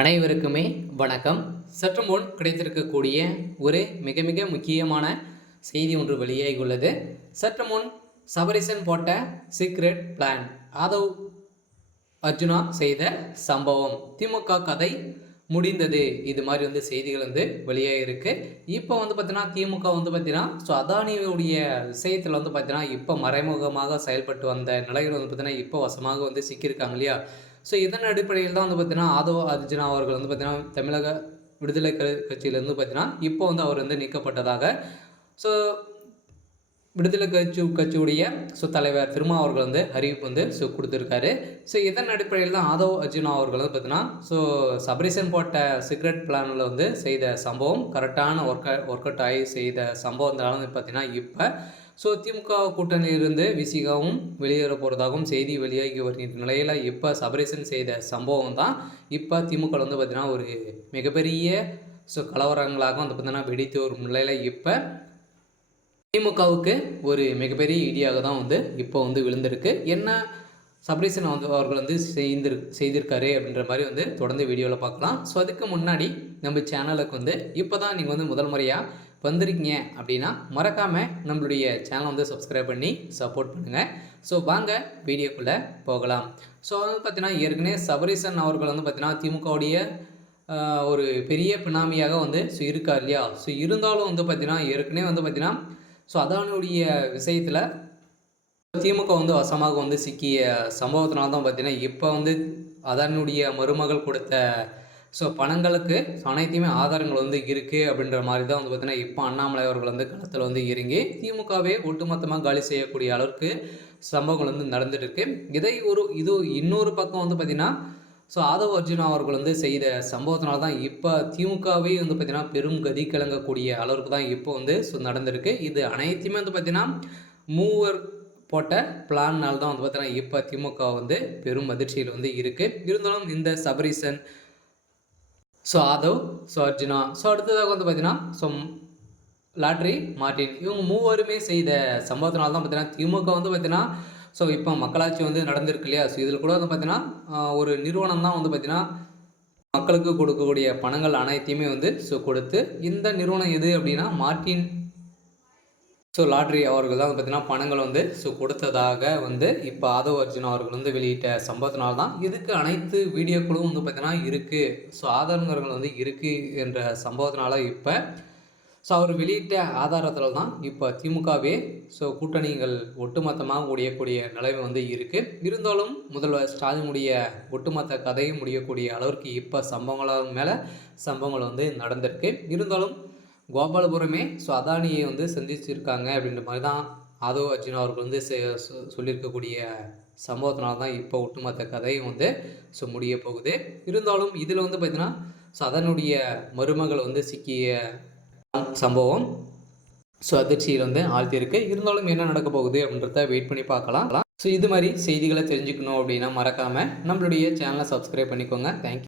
அனைவருக்குமே வணக்கம். சற்று முன் கிடைத்திருக்கக்கூடிய ஒரு மிக மிக முக்கியமான செய்தி ஒன்று வெளியாகியுள்ளது. சற்று முன் சபரிசன் போட்ட சீக்ரெட் பிளான், ஆதவ் அர்ஜுனா செய்த சம்பவம், திமுக கதை முடிந்தது, இது மாதிரி செய்திகள் வெளியாகிருக்கு. இப்போ பார்த்தீங்கன்னா திமுக பார்த்தீங்கன்னா அதானியுடைய விஷயத்தில் பார்த்தீங்கன்னா இப்போ மறைமுகமாக செயல்பட்டு வந்த நிலையில் பார்த்தீங்கன்னா இப்போ வசமாக சிக்கியிருக்காங்க இல்லையா. ஸோ இதன் அடிப்படையில் தான் பார்த்தீங்கன்னா ஆதவ் அர்ஜுனா அவர்கள் பார்த்தீங்கன்னா தமிழக விடுதலை கட்சியிலேருந்து பார்த்தீங்கன்னா இப்போ அவர் நீக்கப்பட்டதாக ஸோ விடுதலை கட்சியுடைய தலைவர் திருமா அவர்கள் அறிவிப்பு கொடுத்துருக்காரு. ஸோ இதன் அடிப்படையில் தான் ஆதவ் அர்ஜுனா அவர்கள் பார்த்தீங்கன்னா சபரிசன் போட்ட சீக்ரெட் பிளானில் செய்த சம்பவம் கரெக்டான ஒர்க் அவுட் ஆகி செய்த சம்பவத்தாலும் பார்த்தீங்கன்னா இப்போ திமுக கூட்டணியிலிருந்து விசிகாவும் வெளியேற போகிறதாகவும் செய்தி வெளியாகி வருகின்ற நிலையில் இப்போ சபரிசன் செய்த சம்பவம் தான் இப்போ திமுக பார்த்தீங்கன்னா ஒரு மிகப்பெரிய கலவரங்களாக பார்த்தீங்கன்னா வெடித்து வரும் நிலையில் இப்போ திமுகவுக்கு ஒரு மிகப்பெரிய இடியாக தான் இப்போ விழுந்திருக்கு. என்ன சபரிசன் அவர்கள் செய்திருக்காரு அப்படின்ற மாதிரி தொடர்ந்து வீடியோவில் பார்க்கலாம். ஸோ அதுக்கு முன்னாடி நம்ம சேனலுக்கு இப்போ தான் நீங்கள் முதல் முறையாக வந்திருக்கீங்க அப்படின்னா மறக்காமல் நம்மளுடைய சேனலை சப்ஸ்கிரைப் பண்ணி சப்போர்ட் பண்ணுங்கள். ஸோ வாங்க வீடியோக்குள்ளே போகலாம். ஸோ பார்த்தீங்கன்னா ஏற்கனவே சபரிசன் அவர்கள் பார்த்தீங்கன்னா திமுகவுடைய ஒரு பெரிய பினாமியாக இருக்கார் இல்லையா. ஸோ இருந்தாலும் பார்த்தீங்கன்னா ஏற்கனவே பார்த்தீங்கன்னா அதானுடைய விஷயத்தில் திமுக வசமாக சிக்கிய சம்பவத்தினால தான் பார்த்தீங்கன்னா இப்போ அதானுடைய மருமகள் கொடுத்த பணங்களுக்கு அனைத்தையுமே ஆதாரங்கள் இருக்குது அப்படின்ற மாதிரி தான் பார்த்தீங்கன்னா இப்போ அண்ணாமலை அவர்கள் களத்தில் இறங்கி திமுகவே ஒட்டுமொத்தமாக காலி செய்யக்கூடிய அளவுக்கு சம்பவங்கள் நடந்துட்டு இருக்கு. இது இன்னொரு பக்கம் பார்த்தீங்கன்னா ஆதவ் அர்ஜுனா அவர்கள் செய்த சம்பவத்தினால தான் இப்போ திமுகவே பார்த்தீங்கன்னா பெரும் கதி கலங்கக்கூடிய அளவுக்கு தான் இப்போ நடந்திருக்கு. இது அனைத்தையுமே பார்த்தீங்கன்னா மூவர் போட்ட பிளான்னால் தான் பார்த்தீங்கன்னா இப்போ திமுக பெரும் அதிர்ச்சியில் இருக்குது. இருந்தாலும் இந்த சபரிசன் ஆதவ் அர்ஜுனா அடுத்ததாக பார்த்தீங்கன்னா லாட்ரி மார்டின் இவங்க மூவருமே செய்த சம்பவத்தினால தான் பார்த்தீங்கன்னா திமுக பார்த்தீங்கன்னா இப்போ மக்களாட்சி நடந்திருக்கு இல்லையா. இதில் கூட பார்த்தீங்கன்னா ஒரு நிறுவனம் தான் பார்த்தீங்கன்னா மக்களுக்கு கொடுக்கக்கூடிய பணங்கள் அனைத்தையுமே கொடுத்து, இந்த நிறுவனம் எது அப்படின்னா மார்டின் லாட்ரி அவர்கள் தான் பார்த்தீங்கன்னா பணங்கள் கொடுத்ததாக இப்போ ஆதவ் அர்ஜுனா அவர்கள் வெளியிட்ட சம்பவத்தினால தான் இதுக்கு அனைத்து வீடியோக்களும் பார்த்தீங்கன்னா இருக்குது. ஆதாரங்கள் இருக்குது என்ற சம்பவத்தினால இப்போ அவர் வெளியிட்ட ஆதாரத்தில் தான் இப்போ திமுகவே கூட்டணிகள் ஒட்டுமொத்தமாக முடியக்கூடிய நிலைமை இருக்குது. இருந்தாலும் முதல்வர் ஸ்டாலினுடைய ஒட்டுமொத்த கதையும் முடியக்கூடிய அளவிற்கு இப்போ சம்பவங்கள் மேலே சம்பவங்கள் நடந்திருக்கு. இருந்தாலும் கோபாலபுரமே அதானியை சந்திச்சிருக்காங்க அப்படின்ற மாதிரி தான் ஆதவ் அர்ஜுனா அவர்கள் சொல்லியிருக்கக்கூடிய சம்பவத்தினால தான் இப்போ ஒட்டுமொத்த கதையும் முடிய போகுது. இருந்தாலும் இதில் பார்த்தீங்கன்னா அதானுடைய மருமகள் சிக்கிய சம்பவம் அதிர்ச்சியில் ஆழ்த்தியிருக்கு. இருந்தாலும் என்ன நடக்க போகுது அப்படின்றத வெயிட் பண்ணி பார்க்கலாம். இது மாதிரி செய்திகளை தெரிஞ்சுக்கணும் அப்படின்னா மறக்காமல் நம்மளுடைய சேனலை சப்ஸ்கிரைப் பண்ணிக்கோங்க. தேங்க்யூ.